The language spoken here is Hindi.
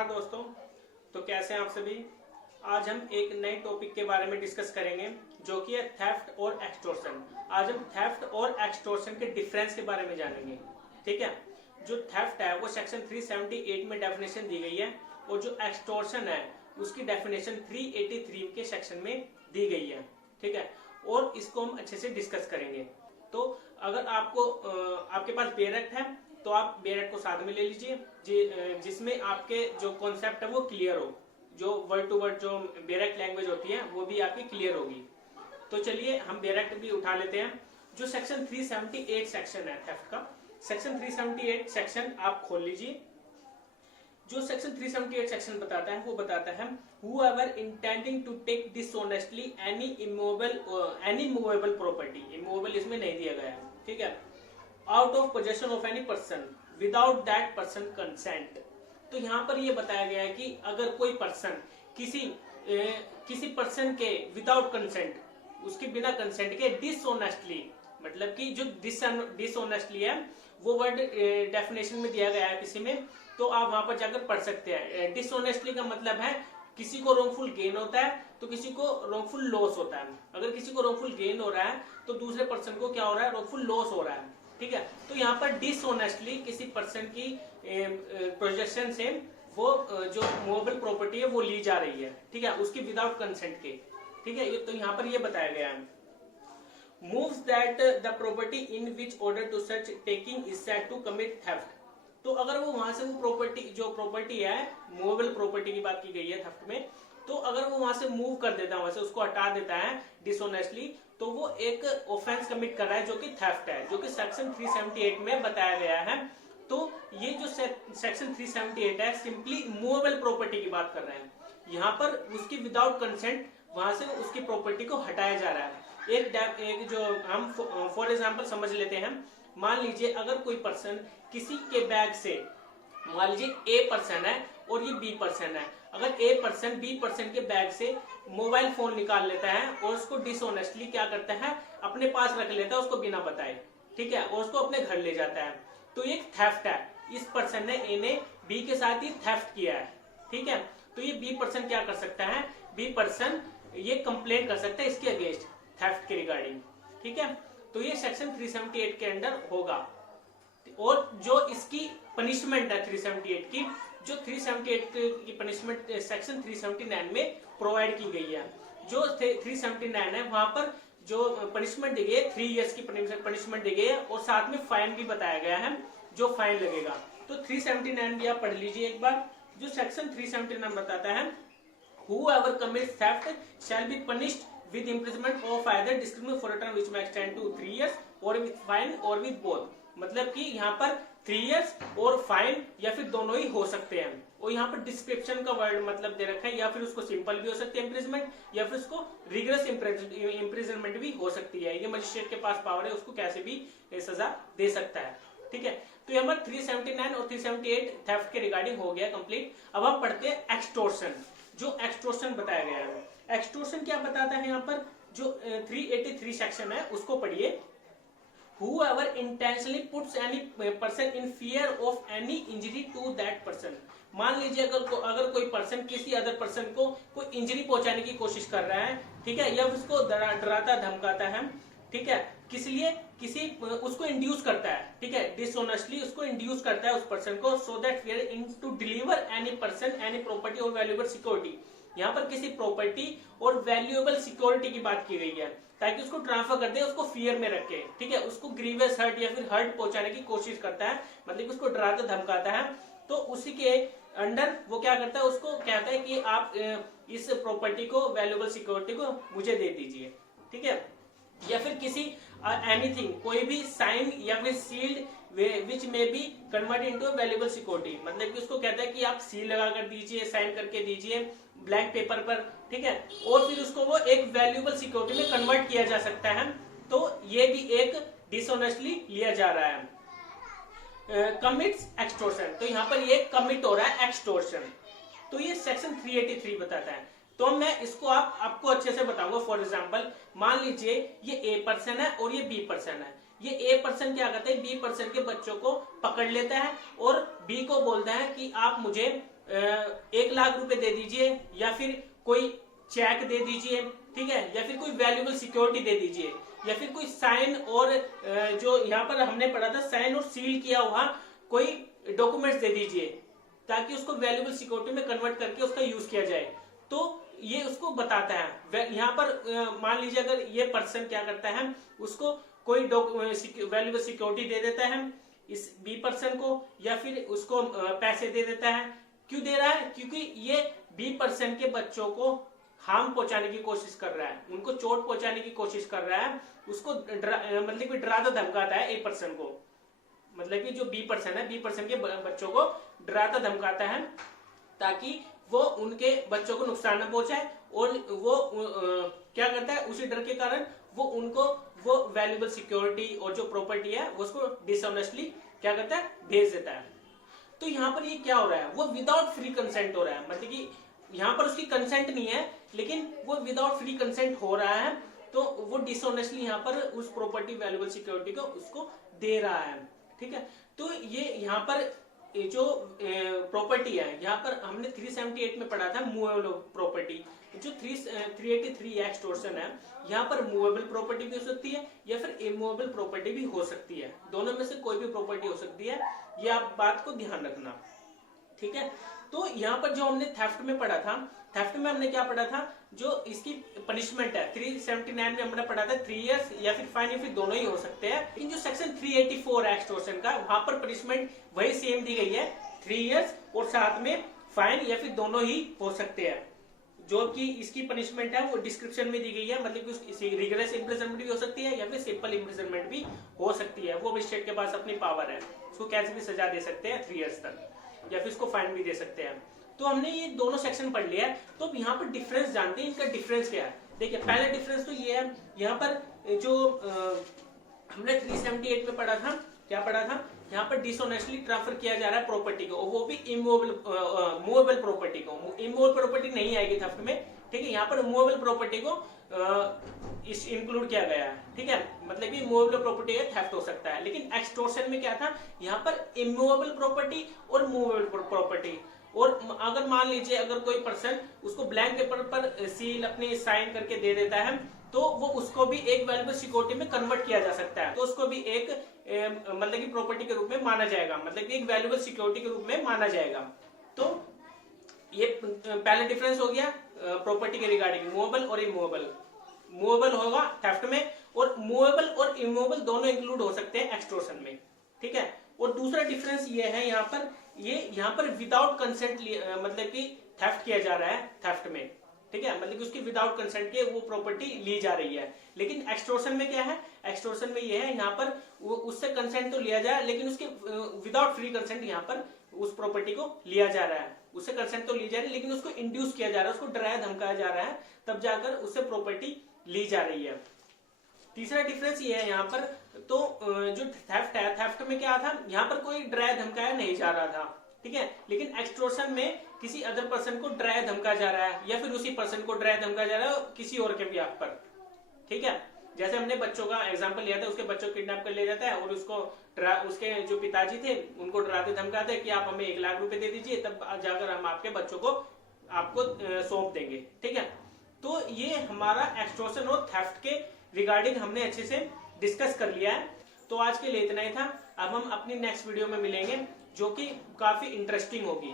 नमस्कार दोस्तों। तो कैसे हैं आप सभी। आज हम एक नए टॉपिक के बारे में डिस्कस करेंगे जो कि है थेफ्ट और एक्सटॉर्शन। आज हम थेफ्ट और एक्सटॉर्शन के डिफरेंस के बारे में जानेंगे। ठीक है, जो थेफ्ट है वो सेक्शन 378 में डेफिनेशन दी गई है और जो एक्सटॉर्शन है उसकी डेफिनेशन 383 के सेक्शन में दी गई है। ठीक है, और इसको हम अच्छे से डिस्कस करेंगे। तो अगर आपके पास बेरेक्ट है तो आप बेरेक्ट को साथ में ले लीजिए जिसमें आपके जो कॉन्सेप्ट है वो क्लियर हो, जो वर्ड टू वर्ड जो बेरेक्ट लैंग्वेज होती है वो भी आपकी क्लियर होगी। तो चलिए हम बेरेक्ट भी उठा लेते हैं। जो सेक्शन 378 सेक्शन है थेफ्ट का, सेक्शन 378 सेक्शन आप खोल लीजिए। जो सेक्शन 378 सेक्शन बताता है वो बताता है whoever intending to take dishonestly any movable property, immovable इसमें नहीं दिया गया है, ठीक है, out of possession of any person without that person consent। तो यहाँ पर ये बताया गया है कि अगर कोई पर्सन किसी पर्सन के विदाउट कंसेंट, उसके बिना कंसेंट के डिसऑनेस्टली, मतलब कि जो डिसऑनेस्टली है वो वर्ड डेफिनेशन में दिया गया है किसी में, तो आप वहां पर जाकर पढ़ सकते हैं। डिसऑनेस्टली का मतलब है किसी को रॉन्गफुल गेन होता है तो किसी को रॉन्गफुल लॉस होता है। अगर किसी को रॉन्गफुल गेन हो रहा है तो दूसरे पर्सन को क्या हो रहा है, रॉन्गफुल लॉस हो रहा है। ठीक है, तो यहाँ पर डिसऑनेस्टली किसी पर्सन की पोजेशन से वो जो मूवेबल प्रॉपर्टी है वो ली जा रही है, ठीक है, उसकी विदाउट कंसेंट के। ठीक है, तो यहाँ पर ये बताया गया है moves that the property in which order to such taking is said to commit theft। तो अगर वो वहां से वो प्रॉपर्टी, जो प्रॉपर्टी है मूवेबल प्रॉपर्टी की बात की गई है थेफ्ट में, तो अगर वो वहां से मूव कर देता है, वहां से उसको हटा देता है डिसऑनेस्टली, तो वो एक ऑफेंस कमिट कर रहा है जो कि थेफ्ट है, जो कि सेक्शन 378 में बताया गया है। तो ये जो सेक्शन 378 है सिंपली मूवेबल प्रॉपर्टी की बात कर रहे हैं। यहाँ पर उसकी विदाउट कंसेंट वहां से उसकी प्रॉपर्टी को हटाया जा रहा है। एक जो हम फॉर एग्जांपल समझ लेते हैं, मान लीजिए अगर कोई पर्सन किसी के बैग से, मान लीजिए ए पर्सन है और ये बी पर्सन है, अगर ए पर्सन बी पर्सन के बैग से मोबाइल फोन निकाल लेता है और उसको डिसऑनेस्टली क्या करता है, अपने पास रख लेता है उसको बिना बताए, ठीक है, और उसको अपने घर ले जाता है, तो ये थेफ्ट है। इस पर्सन ने, ए ने बी के साथ ही थेफ्ट किया है, ठीक है, तो ये बी पर्सन क्या कर सकता है, बी पर्सन ये कंप्लेंट कर सकता है इसके अगेंस्ट थेफ्ट के रिगार्डिंग। ठीक है, तो ये सेक्शन 378 के अंडर होगा। और जो इसकी पनिशमेंट है 378 की, जो 378 की पनिशमेंट सेक्शन 379 में प्रोवाइड की गई है। जो 379 है वहां पर जो पनिशमेंट दी गई है 3 इयर्स की पनिशमेंट दी गई है और साथ में फाइन भी बताया गया है जो फाइन लगेगा। तो 379 भी आप पढ़ लीजिए एक बार। जो सेक्शन 379 बताता है whoever commits theft shall be punished with imprisonment of either discrimination for a term which may extend to 3 years or with fine or with both। मतलब कि यहाँ पर 3 years और फाइन या फिर दोनों ही हो सकते हैं। और यहाँ पर डिस्क्रिप्शन का वर्ड मतलब दे रखा है, या फिर उसको सिंपल भी हो सकती है इम्प्रिजमेंट, या फिर उसको रिग्रेस इम्प्रिजनमेंट भी हो सकती है। ये मजिस्ट्रेट के पास पावर है, उसको कैसे भी सजा दे सकता है। ठीक है, तो यहाँ पर 379 और 378 थेफ्ट के रिगार्डिंग हो गया कंप्लीट। अब हम पढ़ते हैं एक्सटॉर्शन। जो एक्सटॉर्शन बताया गया है, एक्सटॉर्शन क्या बताता है, यहाँ पर जो 383 सेक्शन है उसको पढ़िए। Whoever intentionally puts any person in fear of any injury to that person। मान लीजिए अगर कोई पर्सन किसी अदर पर्सन को कोई इंजरी पहुंचाने की कोशिश कर रहा है, ठीक है, या उसको डराता धमकाता है, ठीक है, किस लिए, उसको इंड्यूस करता है, ठीक है, डिसऑनेस्टली उसको इंड्यूस करता है उस पर्सन को, so that we are in to deliver any person any property or valuable security. यहाँ पर किसी प्रॉपर्टी और वैल्यूएबल सिक्योरिटी की बात की गई है ताकि उसको ट्रांसफर कर दे, उसको फियर में रखे, ठीक है, उसको ग्रीवियस हर्ट या फिर हर्ट पहुंचाने की कोशिश करता है, मतलब उसको डराता धमकाता है, तो उसी के अंडर वो क्या करता है, उसको कहता है कि आप इस प्रॉपर्टी को, वैल्यूएबल सिक्योरिटी को मुझे दे दीजिए। ठीक है, या फिर किसी एनीथिंग, कोई भी साइन या फिर sealed which may be convert into valuable security, मतलब कि उसको कहता है कि आप सील लगा कर दीजिए, साइन करके दीजिए ब्लैंक पेपर पर, ठीक है, और फिर उसको वो एक वैल्यूएबल सिक्योरिटी में कन्वर्ट किया जा सकता है। तो ये भी एक डिसऑनेस्टली लिया जा रहा है। कमिट्स एक्सटॉर्शन, तो यहाँ पर ये कमिट हो रहा है एक्सटॉर्शन, तो ये सेक्शन 383 बताता है। तो मैं इसको आपको अच्छे से बताऊंगा। फॉर एग्जांपल मान लीजिए ये ए पर्सन है और ये बी पर्सन है। ये ए पर्सन क्या करता है, बी पर्सन के बच्चों को पकड़ लेता है और बी को बोलता है कि आप मुझे 1 लाख रुपए दे दीजिए, या फिर कोई चेक दे दीजिए, ठीक है, या फिर कोई वैल्यूएबल सिक्योरिटी दे दीजिए, या फिर कोई साइन और जो यहाँ पर हमने पढ़ा था साइन और सील किया हुआ कोई डॉक्यूमेंट्स दे दीजिए, ताकि उसको वैल्यूएबल सिक्योरिटी में कन्वर्ट करके उसका यूज किया जाए। तो ये उसको बताता है। यहाँ पर मान लीजिए अगर ये पर्सन क्या करता है, उसको कोई वैल्यूएबल सिक्योरिटी दे देता है इस बी पर्सन को, या फिर उसको पैसे दे देता है। क्यों दे रहा है? क्योंकि ये बी पर्सन के बच्चों को हार्म पहुंचाने की कोशिश कर रहा है, उनको चोट पहुंचाने की कोशिश कर रहा है, उसको मतलब कि डराता धमकाता है ए पर्सन को, मतलब कि जो बी पर्सन है, बी पर्सन के बच्चों को डराता धमकाता है ताकि वो उनके बच्चों को नुकसान न पहुंचाए, और वो क्या करता है, उसी डर के कारण वो उनको वो वैल्यूएबल सिक्योरिटी और जो प्रॉपर्टी है वो उसको डिसऑनेस्टली क्या करता है, भेज देता है। तो यहाँ पर ये क्या हो रहा है, वो विदाउट फ्री कंसेंट हो रहा है, मतलब कि यहाँ पर उसकी कंसेंट नहीं है लेकिन वो विदाउट फ्री कंसेंट हो रहा है, तो वो डिसऑनेस्टली यहाँ पर उस प्रॉपर्टी वैल्यूएबल सिक्योरिटी को उसको दे रहा है, ठीक है। तो ये यहाँ पर जो प्रॉपर्टी है, यहाँ पर हमने 378 में पढ़ा था मूवेबल प्रॉपर्टी। जो 383 एक्सटॉर्शन है, यहाँ पर मूवेबल प्रॉपर्टी भी हो सकती है या फिर इमूवेबल प्रॉपर्टी भी हो सकती है, दोनों में से कोई भी प्रॉपर्टी हो सकती है, ये आप बात को ध्यान रखना, ठीक है। तो यहाँ पर जो हमने थेफ्ट में पढ़ा था, थेफ्ट में हमने क्या पढ़ा था, जो इसकी पनिशमेंट है 379 में हमने पढ़ा था 3 इयर्स या फिर फाइन, या फिर दोनों ही हो सकते हैं। लेकिन जो सेक्शन 384 है एक्सटॉर्शन का, वहां पर पनिशमेंट वही सेम दी गई है, 3 इयर्स और साथ में फाइन या फिर दोनों ही हो सकते हैं। जो कि इसकी पनिशमेंट है वो डिस्क्रिप्शन में दी गई है, मतलब कि उसकी रिगरस इम्प्रिजनमेंट भी हो सकती है या फिर सिंपल इम्प्रिजनमेंट भी हो सकती है, वो मजिस्ट्रेट के पास अपनी पावर है, उसको कैसे भी सजा दे सकते हैं 3 इयर्स तक, या फिर उसको फाइन भी दे सकते हैं। तो हमने ये दोनों सेक्शन पढ़ लिया है। तो अब यहाँ पर डिफरेंस जानते हैं, इनका डिफरेंस क्या है। देखिए पहला डिफरेंस तो ये है, यहाँ पर जो हमने 378 में पढ़ा था, क्या पढ़ा था, यहाँ पर डिसऑनेस्टली ट्रांसफर किया जा रहा है प्रॉपर्टी को, वो भी मूवेबल प्रॉपर्टी को। इमूवेबल प्रॉपर्टी नहीं आएगी थेफ्ट में, ठीक है। यहाँ पर मूवेबल प्रॉपर्टी को इस इंक्लूड किया गया है, ठीक है, मतलब कि मूवेबल प्रॉपर्टी थेफ्ट हो सकता है। लेकिन एक्सटॉर्शन में क्या था, यहाँ पर इमूवेबल प्रॉपर्टी और मूवेबल प्रॉपर्टी। और अगर मान लीजिए अगर कोई पर्सन उसको ब्लैंक पेपर पर सील अपनी साइन करके दे देता है, तो वो उसको भी एक वैल्यूएबल सिक्योरिटी में कन्वर्ट किया जा सकता है, तो उसको भी एक मतलब कि प्रॉपर्टी के रूप में माना जाएगा, मतलब कि एक वैल्यूएबल सिक्योरिटी के रूप में माना जाएगा। तो ये पहला डिफरेंस हो गया प्रॉपर्टी के रिगार्डिंग, मूवेबल और इमूवेबल। मूवेबल होगा थेफ्ट में, और मूवेबल और इमूवेबल दोनों इंक्लूड हो सकते हैं एक्सटॉर्शन में, ठीक है। और दूसरा डिफरेंस ये है, यहाँ पर यहाँ पर विदाउट कंसेंट मतलब कि थेफ्ट किया जा रहा है थेफ्ट में, ठीक है, मतलब कि उसकी विदाउट कंसेंट के वो प्रॉपर्टी ली जा रही है। लेकिन एक्सटॉर्शन में क्या है, एक्सटॉर्शन में ये है, यहाँ पर उससे कंसेंट तो लिया जाए लेकिन उसके विदाउट फ्री कंसेंट यहाँ पर उस प्रॉपर्टी को लिया जा रहा है, उससे कंसेंट तो ली जा रही है लेकिन उसको इंड्यूस किया जा रहा है, उसको डराया धमकाया जा रहा है, तब जाकर उससे प्रॉपर्टी ली जा रही है। तीसरा डिफरेंस ये है यहाँ पर, तो जो थेफ्ट है, थेफ्ट में क्या था, यहाँ पर कोई डराया धमकाया नहीं जा रहा था, ठीक है। लेकिन एक्सटॉर्शन में किसी अदर पर्सन को डराया धमकाया जा रहा है, या फिर उसी पर्सन को डराया धमकाया जा रहा है किसी और के ब्याह पर, ठीक है। जैसे हमने बच्चों का एग्जांपल लिया था, उसके बच्चों को किडनैप कर लिया जाता है और उसको उसके जो पिताजी थे उनको डराते धमकाते कि आप हमें 1 लाख रुपए दे दीजिए, तब जाकर हम आपके बच्चों को आपको सौंप देंगे, ठीक है। तो ये हमारा एक्सटॉर्शन और थेफ्ट के रिगार्डिंग हमने अच्छे से डिस्कस कर लिया है। तो आज के लिए इतना ही था। अब हम अपनी नेक्स्ट वीडियो में मिलेंगे जो कि काफी इंटरेस्टिंग होगी।